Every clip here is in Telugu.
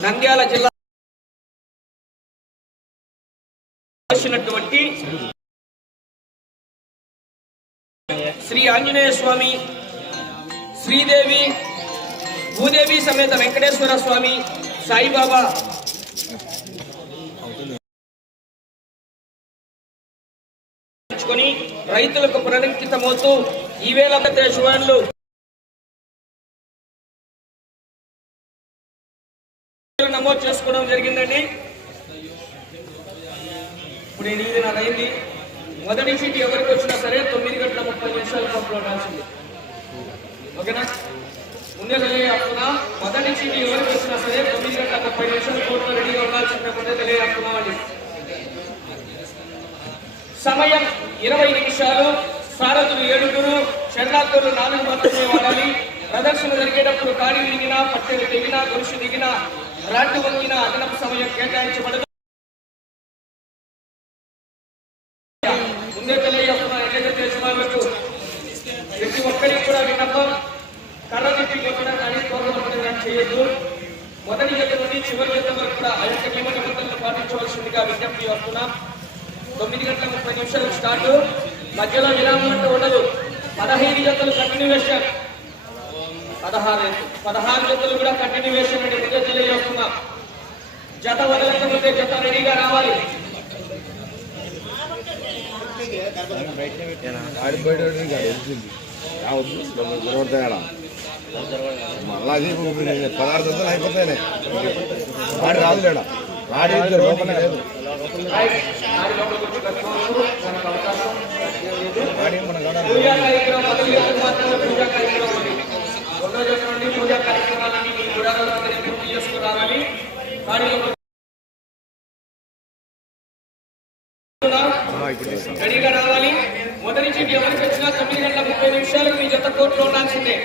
నంద్యాల జిల్లా వచ్చినటువంటి శ్రీ ఆంజనేయ స్వామి శ్రీదేవి భూదేవి సమేత వెంకటేశ్వర స్వామి సాయిబాబా. కొని రైతులకు పునరంకితమవుతూ ఈవేళ శివాన్లు నమోదు చేసుకోవడం జరిగిందండి. ఇప్పుడు ఎనిమిది అయింది. మొదటి సీట్ ఎవరికి వచ్చినా సరే తొమ్మిది గంటల ముప్పై నిమిషాలు పంపులో ఉండాల్సింది. ఓకేనా? ముందే తెలియజేస్తున్నా మొదటి సీట్ ఎవరికి వచ్చినా సరే తొమ్మిది గంటల ముప్పై నిమిషాలు కోర్టులో రెడీగా ఉండాల్సిందే ముందే తెలియజేస్తున్నామండి. సమయం ఇరవై నిమిషాలు. సారథులు ఏడుగురు షడ్లాకులు నాలుగు మాత్రమే వాడాలి. ప్రదర్శన జరిగేటప్పుడు కాడి దిగినా పట్టెలు దిగినా గొలుసు దిగినా రాడ్డు వంగిన అదనపు సమయం కేటాయించబడదు. ముందే తెలియజేస్తున్న ఎన్నికల యజమానులకు ప్రతి ఒక్కరికి కూడా విన్నపం కర్ర తిప్పి కొట్టడం కానీ కోరడం కానీ చేయొద్దు. మొదటి జత నుండి చివరి జత వరకు కూడా ఆ యొక్క నియమ నిబంధనలు పాటించవలసిందిగా విజ్ఞప్తి చేస్తున్నాం. తొమ్మిది గంటల ముప్పై నిమిషాలు స్టార్ట్. మధ్యలో విరామం అంటూ ఉండదు. పదహైదు జతలు కంటిన్యూవేషన్ పదహారు పదహారు జతలు కూడా కంటిన్యూవేషన్ అని ముందే తెలియజేస్తున్నాం జత వదలకపోతే జత రెడీగా రావాలి. మళ్ళా అది పదహారు దశలు అయిపోతాయి వాడి రాదు లేడా వాడి లోపల లేదు. వాడి మన కాడ పూజా కార్యక్రమం మొదలు పెట్టిన మాత్రమే పూజా కార్యక్రమం ఉంది. రెండో రోజు నుండి పూజా కార్యక్రమాలన్నీ మీ గుడారాల దగ్గర పూర్తి చేసుకురావాలి వాడిలో రెడీగా రావాలి మొదటి నుంచి ఎవరికి వచ్చినా తొమ్మిది గంటల ముప్పై నిమిషాలకు మీ జత కోర్టులో ఉండాల్సిందే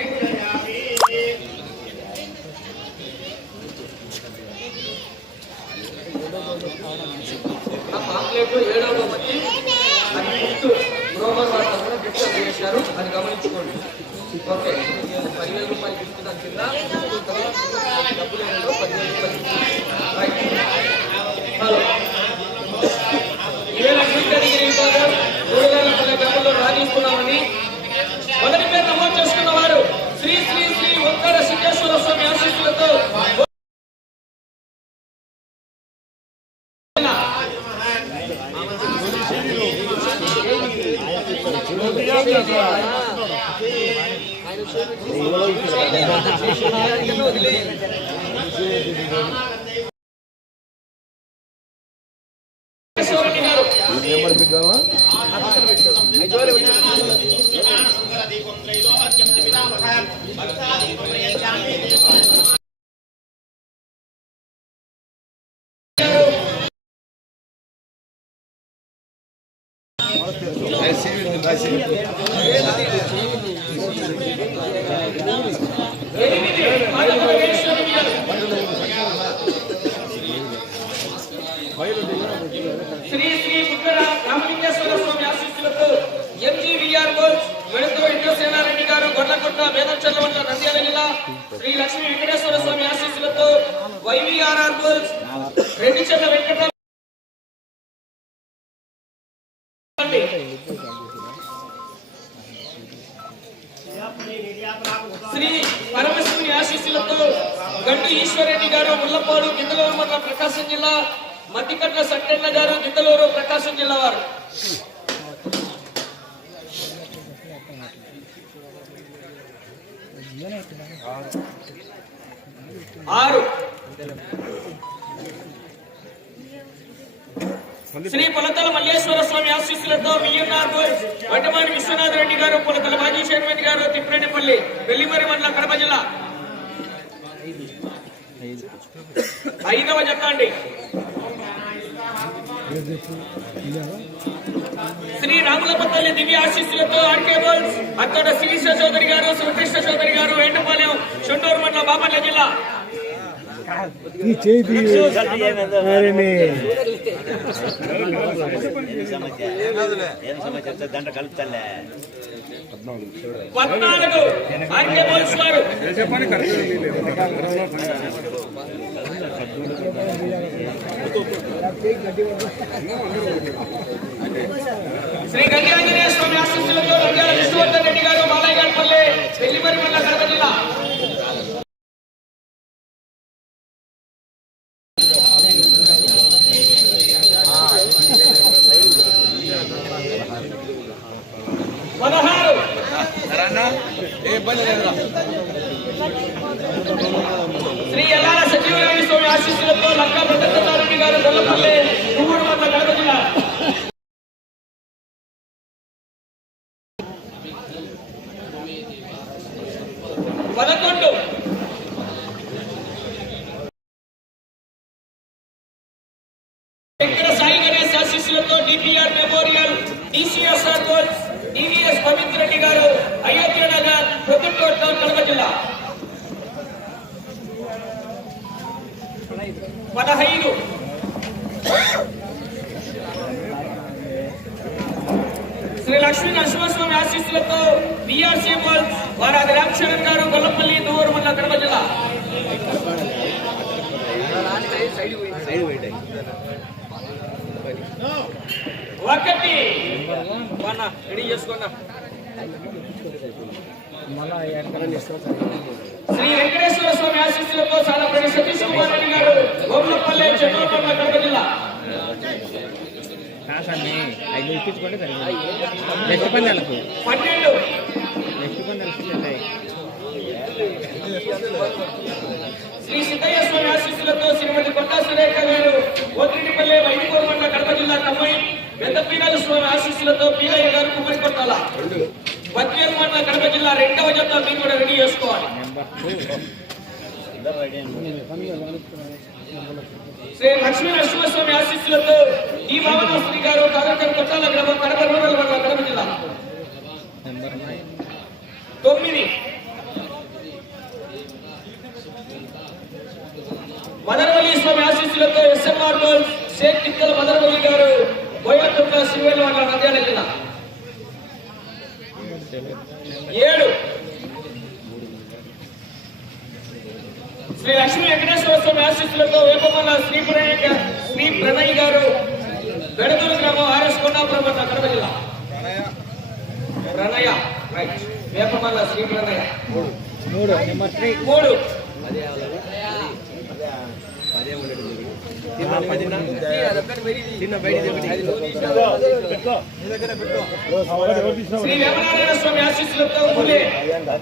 ఆ పాంప్లెట్ ఏడవ బొమ్మకి అది గిఫ్ట్ బ్రోమర్ వాళ్ళ తరఫున గిఫ్ట్ చేశారు. అది గమనించుకోండి. ఓకే. పదివేల రూపాయలు గిఫ్ట్ దాని కింద. డబ్బులు పదివేల రూపాయలు. ऐसे ఇంద్రసేనారెడ్డి గారు గొడ్లకొట్ట వేదంచర్ల మండల నంద్యాల జిల్లా శ్రీ లక్ష్మీ వెంకటేశ్వర స్వామి ఆశీస్సులతో వైవీఆర్ఆర్ గోల్స్. రెడ్డి చెల్ల వెంకట శ్రీ పరమశివుని ఆశీస్సులతో గండు ఈశ్వరెడ్డి గారు ముల్లపాడు గిద్దలూరు మండలం ప్రకాశం జిల్లా మద్దికట్ల సట్టెన్న గారు గిద్దలూరు ప్రకాశం జిల్లా వారు. ఆరు. శ్రీ పొలతల మల్లేశ్వర స్వామి ఆశీస్సులతో విఎన్ఆర్ బోయ్స్ వడ్డమాని విశ్వనాథ రెడ్డి గారు పొలతల మాజీ చైర్మన్ గారు తిప్పిరెడ్డిపల్లి వెల్లిమరి మండల కడప జిల్లా. ఐదవ జత అండి శ్రీ రాములపల్లి దివ్య ఆశీస్సులతో ఆర్కే బోల్స్ అక్కడ శ్రీకృష్ణ చౌదరి గారు శివకృష్ణ చౌదరి గారు వేటపాలెం షొండూరు మండలం బాపట్ల జిల్లా. ఈ చేతి దండ కలుపుతాలే పద్నాలుగు ఆర్కే బోల్స్ వారు. శ్రీ గంగి ఆంజనేయ స్వామి ఆశీస్సులతో నంద్యాల విష్ణువర్ధన్ రెడ్డి గారు బాలయ్య గారి పల్లె వెల్లిమరి మండల కడప జిల్లా. పదహారు. శ్రీ ఎల్లాల సత్యనారాయణ స్వామి ఆశీస్సులతో లంకా గొల్లపల్లి పువ్వుడు మండల కడప జిల్లా. పదకొండు వెంకట సాయి గణేష్ ఆశీస్సులతో DPR memorial DCSR coach DVS Pavitra Reddy garu Ayodhya Nagar Proddatur town Kadapa జిల్లా. పదహైదు శ్రీ లక్ష్మీ నరసింహస్వామి ఆశీస్సులతో బిఆర్సీ గోల్స్ వారాది రామచరణ్ గారు గొల్లపల్లి దూరం మండల కడప జిల్లా. ఒకటి. వన్నా, రెడీ చేసుకున్నా. శ్రీ వెంకటేశ్వర స్వామి ఆశీస్సులతో సాలపడి సతీష్ కుమార్ రెడ్డి గారు గోపులపల్లి చెన్నూరు కడప జిల్లా. కాసండి ఐదు ఇప్పించుకుంటే సరిపోతుంది. నెక్స్ట్ పందాలకు పన్నెండు. నెక్స్ట్ పందాలకు ఉంటాయి శ్రీ సిద్ధయ్య స్వామి ఆశీస్సులతో శ్రీమతి కొత్త సురేఖ గారు ఓతిరెడ్డిపల్లి వైదికూరు మండల కడప జిల్లా తమ్మై పెద్దపీనల స్వామి ఆశీస్సులతో పీలయ్య గారు కుమ్మరి కొట్టాల మండల కడప జిల్లా రెండవ జత మీరు కూడా రెడీ చేసుకోవాలి. శ్రీ లక్ష్మీ నరసింహస్వామి ఆశీస్సులతో ఈ భావనాశ్రీ గారు కాదకర్ కొట్టాల గ్రామం కడప రూరల్ మండలం కడప జిల్లా. తొమ్మిది. మదనవల్లి స్వామి ఆశీస్సులతో ఎస్ఎంఆర్ గోల్స్ షేక్ తిక్కల మదనవల్లి గారు బోయతుర్ల శివేలు మండలం నంద్యాల జిల్లా. ఏడు. శ్రీ లక్ష్మీ వెంకటేశ్వర స్వామి ఆశీస్సులతో వేపమల్ల శ్రీ ప్రణయ్ శ్రీ ప్రణయ్ గారు బెడదూరు గ్రామం ఆర్ఎస్ కొండాపురం మండలం కడప జిల్లా. ప్రణయ రైట్. వేపమల్ల శ్రీ ప్రణయ మూడు మూడు శ్రీ వేమనారాయణ స్వామి ఆశీస్సులతో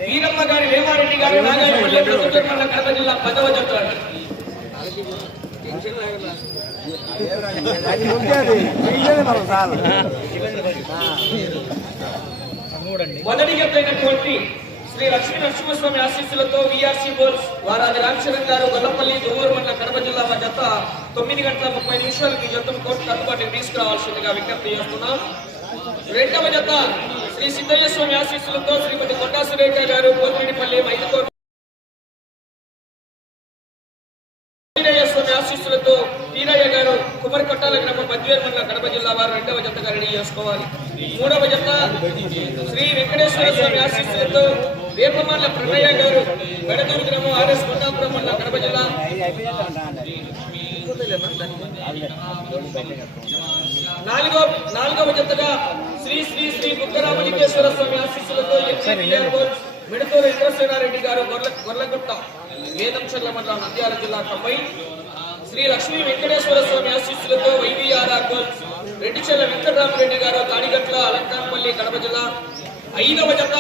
వీరమ్మ గారి వేమారెడ్డి గారు నాగారెడ్డి కడప జిల్లా పదవ చెప్తారు మొదటి జత శ్రీ లక్ష్మీ నరసింహస్వామి ఆశీస్సులతో విఆర్సీ బోల్స్ వారాది రామచరణ్ గారు గొల్లపల్లి దువ్వూరు మండల కడప జిల్లా మా జత తొమ్మిది గంటల ముప్పై నిమిషాలకు ఈ జతను కోర్టు అందుబాటుకు తీసుకురావాల్సిందిగా విజ్ఞప్తి చేస్తున్నాం. రెండవ జత శ్రీ సిద్ధయ్య స్వామి ఆశీస్సులతో శ్రీమతి కొండా సురేఖ గారు పోతిరెడ్డిపల్లి మైదుకోరు వీరయ్య స్వామి ఆశీస్సులతో వీరయ్య గారు కుమరి కొట్టాల గ్రామం బద్వేర్ మండల కడప జిల్లా వారు రెండవ జతగా రెడీ చేసుకోవాలి మూడవ జత శ్రీ వెంకటేశ్వర స్వామి ఆశీస్సులతో వేపమల్ల ప్రణయ్య గారు బెడదూరు గ్రామం ఆర్ఎస్ కొండాపురం మండల కడప జిల్లా. నాలుగో నాలుగవ జతగా శ్రీ శ్రీ శ్రీ బుక్కరామలింగేశ్వర స్వామి ఆశీస్సులతో ఎంపీఆర్ మిడతూరు ఇంద్రసేనారెడ్డి గారు గొర్ల గొర్లగుట్ట వేదంచర్ల మండలం నంద్యాల జిల్లా తొంభై. శ్రీ లక్ష్మీ వెంకటేశ్వర స్వామి ఆశీస్సులతో వైవీఆర్ఆర్ గోల్స్ రెడ్డిచెల్ల వెంకటరామరెడ్డి గారు తాడిగట్ల అలంకారపల్లి కడప జిల్లా. ఐదవ జత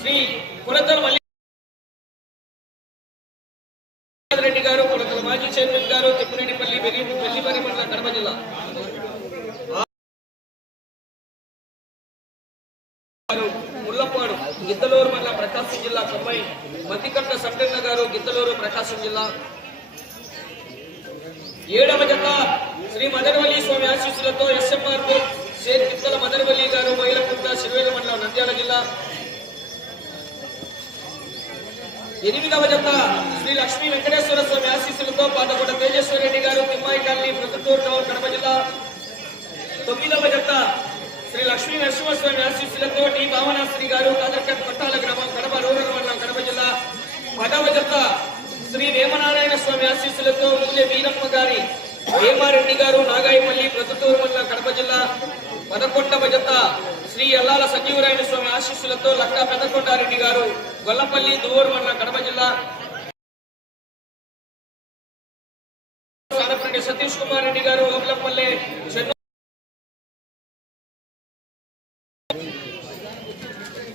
శ్రీ పునతల మల్లి రెడ్డి గారు కొడకల మాజీ చైర్మన్ గారు తిప్పిరెడ్డిపల్లి వెల్లి వెల్లిమరి మండలం కడప జిల్లా. గారు గిద్దలూరు మండల ప్రకాశం జిల్లా తొంభై మతికట్ట సంటన్న గారు గిద్దలూరు ప్రకాశం జిల్లా. ఏడవ జత శ్రీ మదనవల్లి స్వామి ఆశీస్సులతో ఎస్ఎంఆర్ షేక్ తిప్పల మదనవల్లి గారు మైలకుంట శివేల మండలం నంద్యాల జిల్లా. ఎనిమిదవ జత శ్రీ లక్ష్మీ వెంకటేశ్వర స్వామి ఆశీస్సులతో పాతకొండ తేజేశ్వర రెడ్డి గారు తిమ్మాయి కాలనీ ప్రొద్దుటూరు టౌన్ కడప జిల్లా. తొమ్మిదవ జత శ్రీ లక్ష్మీ నరసింహస్వామి ఆశీస్సులతో డి. భావనాశ్రీ గారు కాదర్కట్ కొట్టాల గ్రామం కడప రూరల్ మండలం కడప జిల్లా. పదవ జత శ్రీ రేమనారాయణ స్వామి ఆశీస్సులతో మూలె వీరమ్మ గారి భీమారెడ్డి గారు నాగాయపల్లి ప్రొద్దుటూరు మండలం కడప జిల్లా పదకొండవ జత శ్రీ అల్లాల సజీవరాయణ స్వామి ఆశీస్సులతో లక్కా పెదకొండారెడ్డి గారు గొల్లపల్లి దువ్వూరు మండలం కడప జిల్లా సానపరెడ్డి సతీష్ కుమార్ రెడ్డి గారు ఓబ్లపల్లి చెన్నూరు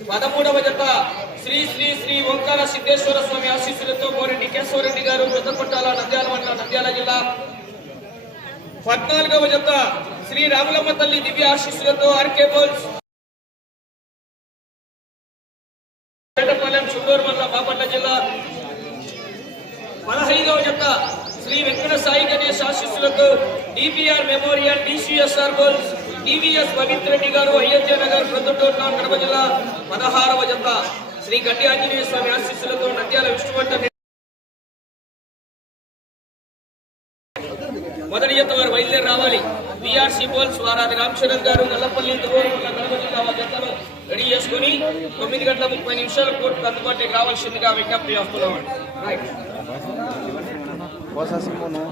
పదమూడవ జత శ్రీ శ్రీ శ్రీ ఓంకార సిద్ధేశ్వర స్వామి ఆశీస్సులతో కోరెడ్డి కేశవరెడ్డి గారు కొత్తకొట్టాల నంద్యాల మండలం నంద్యాల జిల్లా పద్నాలుగవ జత శ్రీ రాములమ్మ తల్లి దివ్య ఆశీస్సులతో ఆర్కే బోల్స్ పేటపాలెం మండలం బాపట్ల జిల్లా. పదహైదవ జత శ్రీ వెంకట సాయి గణేష్ ఆశీస్సులతో డిపిఆర్ మెమోరియల్ డిసిఎస్ఆర్ బోల్స్ డివిఎస్ పవిత్ర రెడ్డి గారు అయోధ్య నగర్ ప్రొద్దుటూరు కడప జిల్లా. పదహారవ జత శ్రీ గడ్డి ఆంజనేయ స్వామి ఆశీస్సులతో నంద్యాల విష్ణువర్ధన్ మొదటి జత వారు బీఆర్సీ బోల్స్ వారాది రామచరణ్ గారు నల్లపల్లి దువ్వూరు కడప రెడీ చేసుకుని తొమ్మిది గంటల ముప్పై నిమిషాలు కోర్టుకు అందుబాటులోకి రావాల్సిందిగా విజ్ఞప్తి చేస్తున్నామండి రైట్ Cosa Simono?